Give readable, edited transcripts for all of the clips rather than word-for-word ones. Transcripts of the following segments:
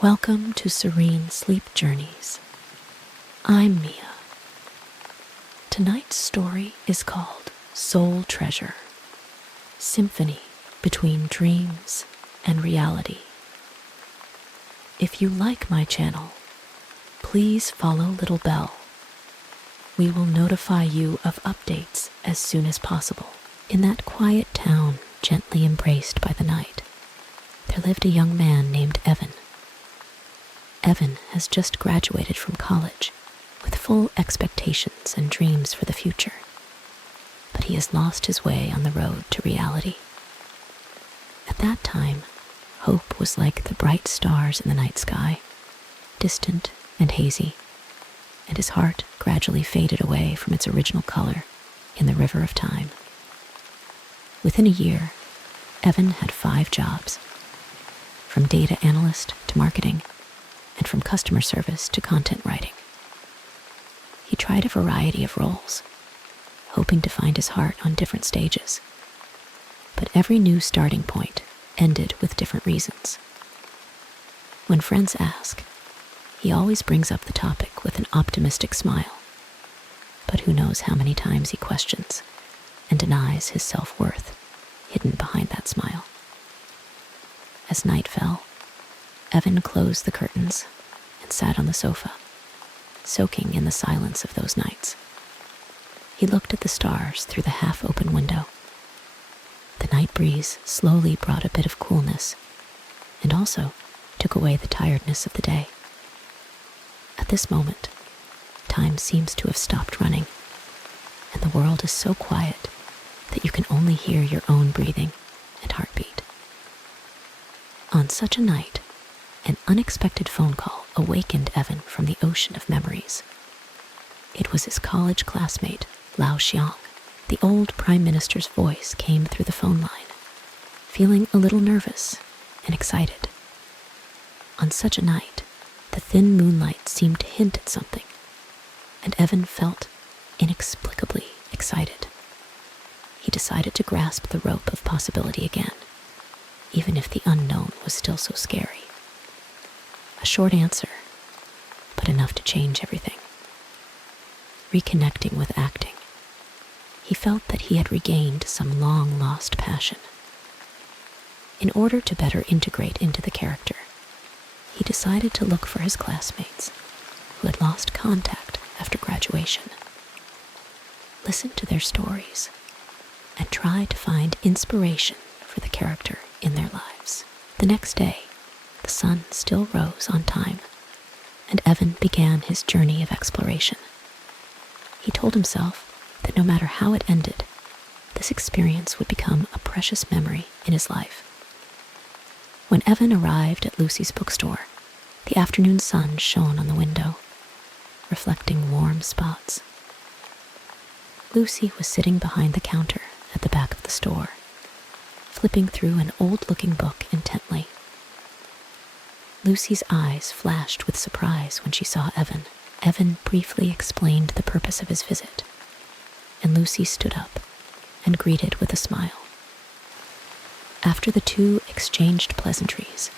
Welcome to Serene Sleep Journeys. I'm Mia. Tonight's story is called Soul Treasure, Symphony Between Dreams and Reality. If you like my channel, please follow Little Bell. We will notify you of updates as soon as possible. In that quiet town gently embraced by the night, there lived a young man named Evan. Evan has just graduated from college with full expectations and dreams for the future, but he has lost his way on the road to reality. At that time, hope was like the bright stars in the night sky, distant and hazy, and his heart gradually faded away from its original color in the river of time. Within a year, Evan had 5 jobs, from data analyst to marketing, and from customer service to content writing. He tried a variety of roles, hoping to find his heart on different stages. But every new starting point ended with different reasons. When friends ask, he always brings up the topic with an optimistic smile. But who knows how many times he questions and denies his self-worth hidden behind that smile. As night fell, Evan closed the curtains and sat on the sofa, soaking in the silence of those nights. He looked at the stars through the half-open window. The night breeze slowly brought a bit of coolness and also took away the tiredness of the day. At this moment, time seems to have stopped running, and the world is so quiet that you can only hear your own breathing and heartbeat. On such a night, an unexpected phone call awakened Evan from the ocean of memories. It was his college classmate, Lao Xiang. The old prime minister's voice came through the phone line, feeling a little nervous and excited. On such a night, the thin moonlight seemed to hint at something, and Evan felt inexplicably excited. He decided to grasp the rope of possibility again, even if the unknown was still so scary. A short answer, but enough to change everything. Reconnecting with acting, he felt that he had regained some long-lost passion. In order to better integrate into the character, he decided to look for his classmates who had lost contact after graduation. Listen to their stories and try to find inspiration for the character in their lives. The next day, the sun still rose on time, and Evan began his journey of exploration. He told himself that no matter how it ended, this experience would become a precious memory in his life. When Evan arrived at Lucy's bookstore, the afternoon sun shone on the window, reflecting warm spots. Lucy was sitting behind the counter at the back of the store, flipping through an old-looking book intently. Lucy's eyes flashed with surprise when she saw Evan. Evan briefly explained the purpose of his visit, and Lucy stood up and greeted with a smile. After the two exchanged pleasantries,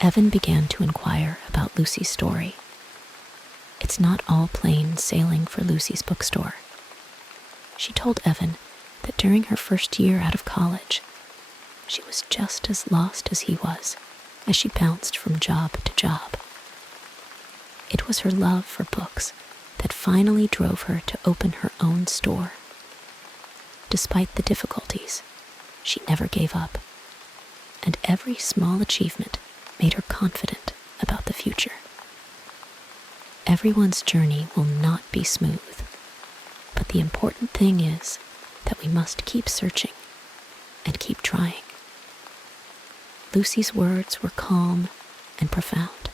Evan began to inquire about Lucy's story. It's not all plain sailing for Lucy's bookstore. She told Evan that during her first year out of college, she was just as lost as he was as she bounced from job to job. It was her love for books that finally drove her to open her own store. Despite the difficulties, she never gave up, and every small achievement made her confident about the future. Everyone's journey will not be smooth, but the important thing is that we must keep searching and keep trying. Lucy's words were calm and profound.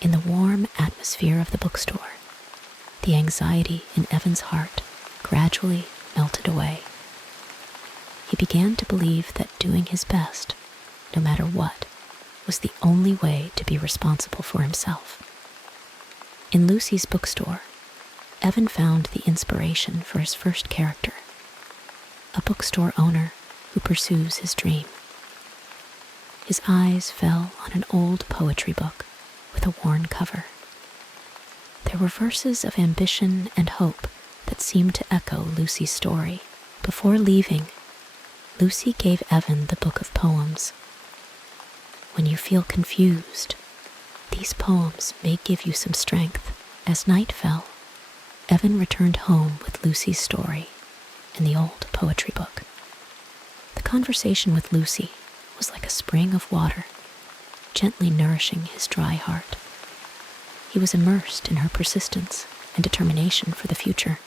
In the warm atmosphere of the bookstore, the anxiety in Evan's heart gradually melted away. He began to believe that doing his best, no matter what, was the only way to be responsible for himself. In Lucy's bookstore, Evan found the inspiration for his first character, a bookstore owner who pursues his dream. his eyes fell on an old poetry book with a worn cover. There were verses of ambition and hope that seemed to echo Lucy's story. Before leaving, Lucy gave Evan the book of poems. When you feel confused, these poems may give you some strength. As night fell, Evan returned home with Lucy's story and the old poetry book. The conversation with Lucy was like a spring of water, gently nourishing his dry heart. He was immersed in her persistence and determination for the future,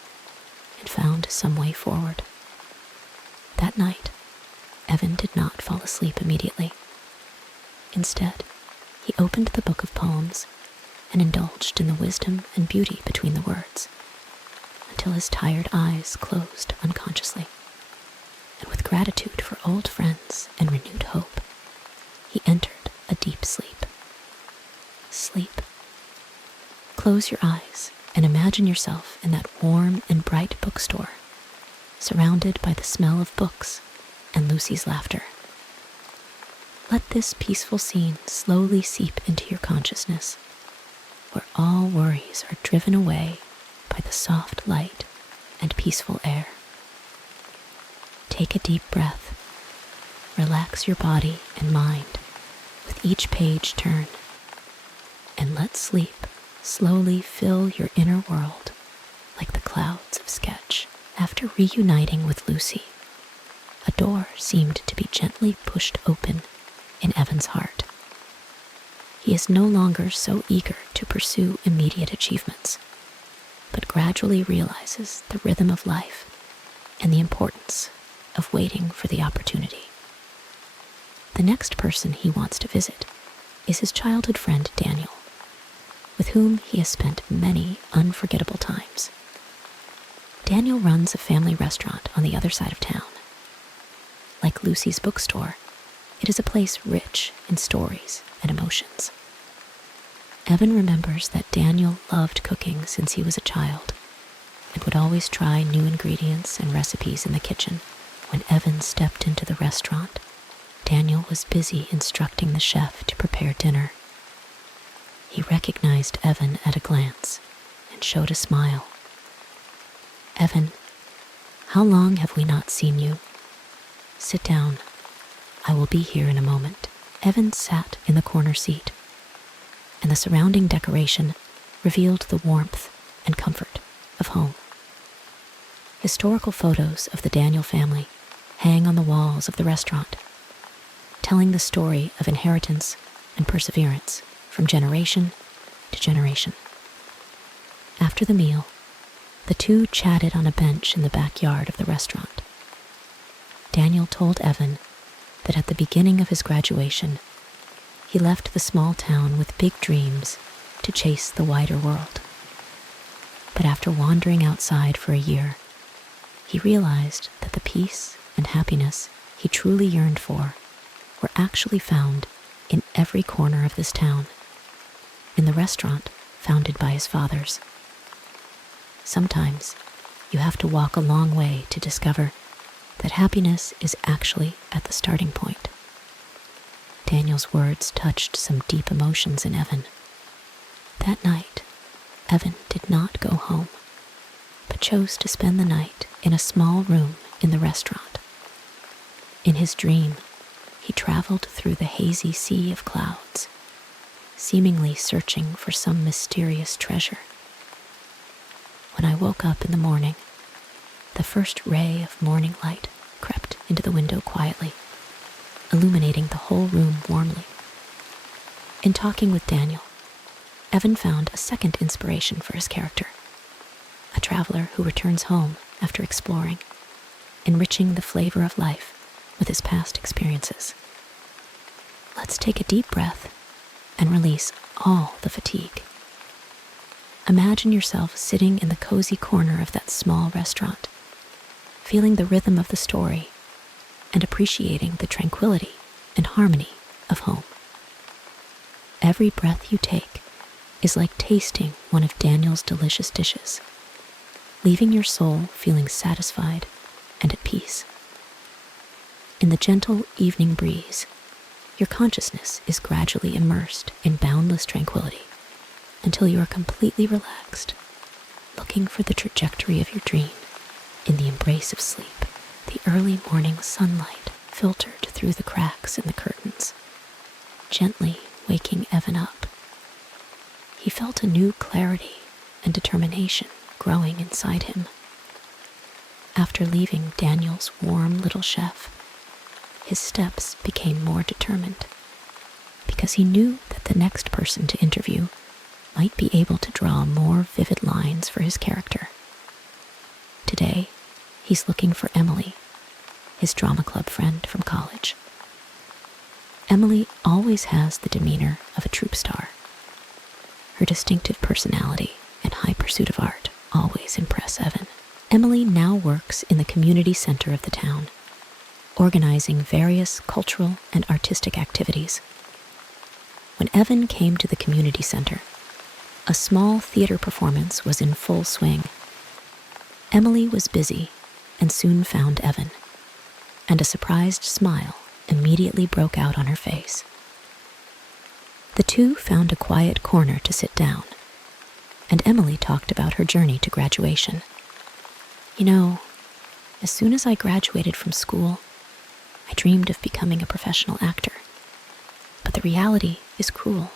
and found some way forward. That night, Evan did not fall asleep immediately. Instead, he opened the book of poems and indulged in the wisdom and beauty between the words, until his tired eyes closed unconsciously. And with gratitude for old friends and renewed hope, he entered a deep sleep. Sleep. Close your eyes and imagine yourself in that warm and bright bookstore, surrounded by the smell of books and Lucy's laughter. Let this peaceful scene slowly seep into your consciousness, where all worries are driven away by the soft light and peaceful air. Take a deep breath. Relax your body and mind with each page turn, and let sleep slowly fill your inner world like the clouds of sketch. After reuniting with Lucy, a door seemed to be gently pushed open in Evan's heart. He is no longer so eager to pursue immediate achievements, but gradually realizes the rhythm of life and the importance of waiting for the opportunity. The next person he wants to visit is his childhood friend Daniel, with whom he has spent many unforgettable times. Daniel runs a family restaurant on the other side of town. Like Lucy's bookstore, it is a place rich in stories and emotions. Evan remembers that Daniel loved cooking since he was a child and would always try new ingredients and recipes in the kitchen. When Evan stepped into the restaurant, Daniel was busy instructing the chef to prepare dinner. He recognized Evan at a glance and showed a smile. "Evan, how long have we not seen you? Sit down. I will be here in a moment." Evan sat in the corner seat, and the surrounding decoration revealed the warmth and comfort of home. Historical photos of the Daniel family hang on the walls of the restaurant, telling the story of inheritance and perseverance from generation to generation. After the meal, the two chatted on a bench in the backyard of the restaurant. Daniel told Evan that at the beginning of his graduation, he left the small town with big dreams to chase the wider world. But after wandering outside for a year, he realized that the peace and happiness he truly yearned for were actually found in every corner of this town, in the restaurant founded by his fathers. Sometimes you have to walk a long way to discover that happiness is actually at the starting point. Daniel's words touched some deep emotions in Evan. That night, Evan did not go home, but chose to spend the night in a small room in the restaurant. In his dream, he traveled through the hazy sea of clouds, seemingly searching for some mysterious treasure. When I woke up in the morning, the first ray of morning light crept into the window quietly, illuminating the whole room warmly. In talking with Daniel, Evan found a second inspiration for his character, a traveler who returns home after exploring, enriching the flavor of life with his past experiences. Let's take a deep breath and release all the fatigue. Imagine yourself sitting in the cozy corner of that small restaurant, feeling the rhythm of the story and appreciating the tranquility and harmony of home. Every breath you take is like tasting one of Daniel's delicious dishes, leaving your soul feeling satisfied and at peace. In the gentle evening breeze, Your consciousness is gradually immersed in boundless tranquility until you are completely relaxed, looking for the trajectory of your dream in the embrace of sleep. The early morning sunlight filtered through the cracks in the curtains, gently waking Evan up. He felt a new clarity and determination growing inside him. After leaving Daniel's warm little chef, his steps became more determined because he knew that the next person to interview might be able to draw more vivid lines for his character. Today, he's looking for Emily, his drama club friend from college. Emily always has the demeanor of a troupe star. Her distinctive personality and high pursuit of art always impress Evan. Emily now works in the community center of the town, organizing various cultural and artistic activities. When Evan came to the community center, a small theater performance was in full swing. Emily was busy and soon found Evan, and a surprised smile immediately broke out on her face. The two found a quiet corner to sit down, and Emily talked about her journey to graduation. You know, as soon as I graduated from school, I dreamed of becoming a professional actor. But the reality is cruel.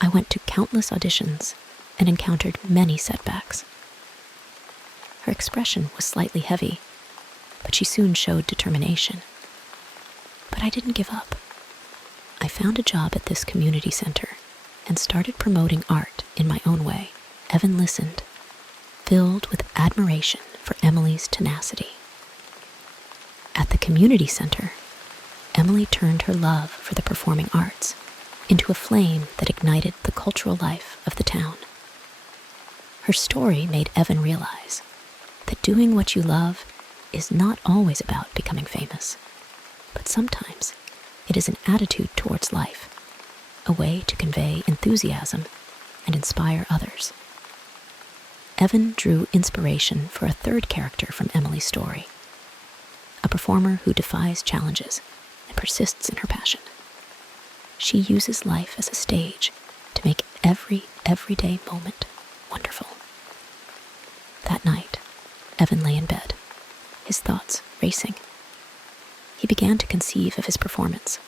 I went to countless auditions and encountered many setbacks. Her expression was slightly heavy, but she soon showed determination. But I didn't give up. I found a job at this community center and started promoting art in my own way. Evan listened, filled with admiration for Emily's tenacity. At the community center, Emily turned her love for the performing arts into a flame that ignited the cultural life of the town. Her story made Evan realize that doing what you love is not always about becoming famous, but sometimes it is an attitude towards life, a way to convey enthusiasm and inspire others. Evan drew inspiration for a third character from Emily's story, a performer who defies challenges and persists in her passion. She uses life as a stage to make every everyday moment wonderful. That night, Evan lay in bed, his thoughts racing. He began to conceive of his performance,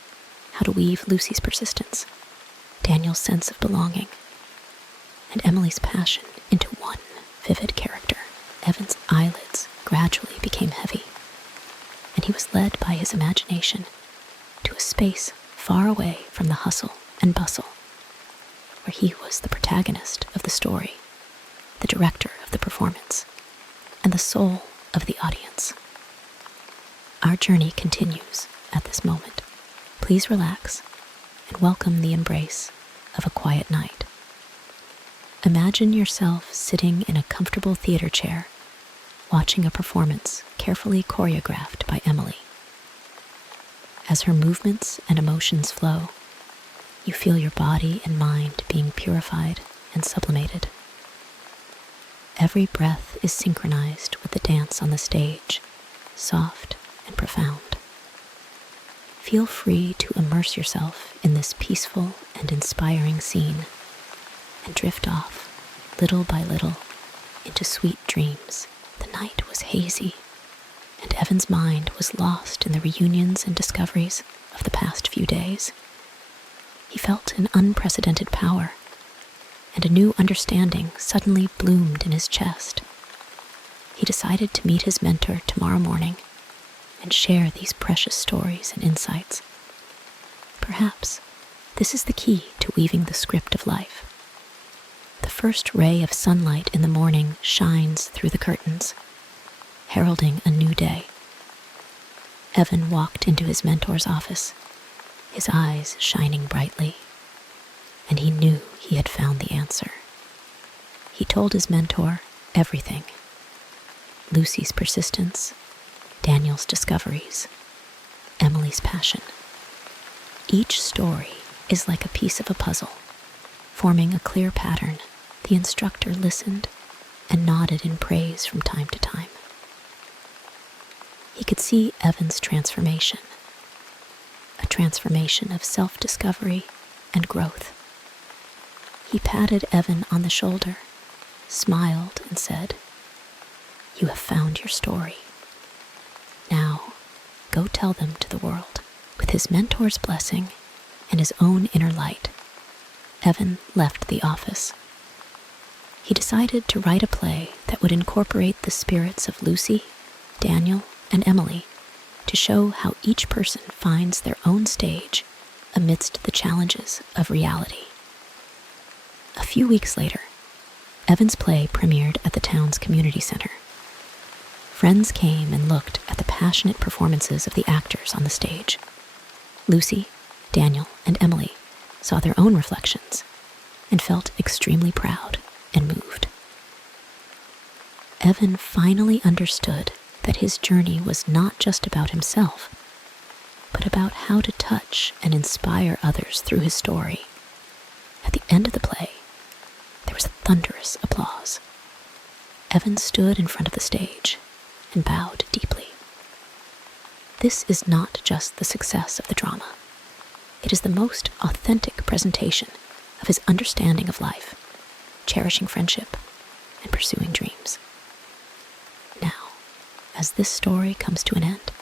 how to weave Lucy's persistence, Daniel's sense of belonging, and Emily's passion into one vivid character. Evan's eyelids gradually became heavy, and he was led by his imagination to a space far away from the hustle and bustle, where he was the protagonist of the story, the director of the performance, and the soul of the audience. Our journey continues at this moment. Please relax and welcome the embrace of a quiet night. Imagine yourself sitting in a comfortable theater chair, watching a performance carefully choreographed by Emily. As her movements and emotions flow, you feel your body and mind being purified and sublimated. Every breath is synchronized with the dance on the stage, soft and profound. Feel free to immerse yourself in this peaceful and inspiring scene and drift off, little by little, into sweet dreams. The night was hazy, and Evan's mind was lost in the reunions and discoveries of the past few days. He felt an unprecedented power, and a new understanding suddenly bloomed in his chest. He decided to meet his mentor tomorrow morning and share these precious stories and insights. Perhaps this is the key to weaving the script of life. The first ray of sunlight in the morning shines through the curtains, heralding a new day. Evan walked into his mentor's office, his eyes shining brightly, and he knew he had found the answer. He told his mentor everything: Lucy's persistence, Daniel's discoveries, Emily's passion. Each story is like a piece of a puzzle, forming a clear pattern. The instructor listened and nodded in praise from time to time. He could see Evan's transformation, a transformation of self-discovery and growth. He patted Evan on the shoulder, smiled, and said, "You have found your story. Now, go tell them to the world." With his mentor's blessing and his own inner light, Evan left the office. He decided to write a play that would incorporate the spirits of Lucy, Daniel, and Emily to show how each person finds their own stage amidst the challenges of reality. A few weeks later, Evan's play premiered at the town's community center. Friends came and looked at the passionate performances of the actors on the stage. Lucy, Daniel, and Emily saw their own reflections and felt extremely proud and moved. Evan finally understood that his journey was not just about himself, but about how to touch and inspire others through his story. At the end of the play, there was thunderous applause. Evan stood in front of the stage and bowed deeply. This is not just the success of the drama. It is the most authentic presentation of his understanding of life, cherishing friendship, and pursuing dreams. Now, as this story comes to an end,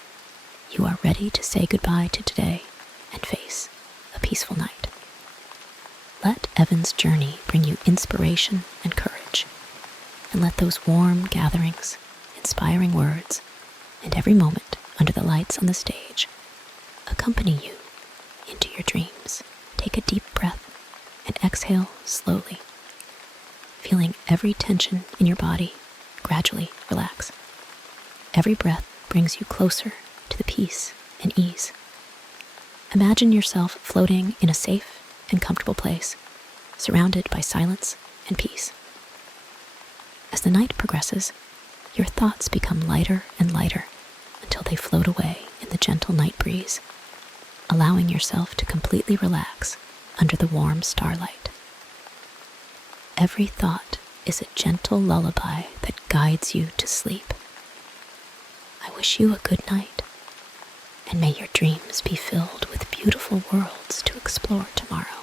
you are ready to say goodbye to today and face a peaceful night. Let Evan's journey bring you inspiration and courage, and let those warm gatherings, inspiring words, and every moment under the lights on the stage accompany you into your dreams. Take a deep breath and exhale slowly, feeling every tension in your body gradually relax. Every breath brings you closer to the peace and ease. Imagine yourself floating in a safe and comfortable place, surrounded by silence and peace. As the night progresses, your thoughts become lighter and lighter until they float away in the gentle night breeze, allowing yourself to completely relax under the warm starlight. Every thought is a gentle lullaby that guides you to sleep. I wish you a good night, and may your dreams be filled with beautiful worlds to explore tomorrow.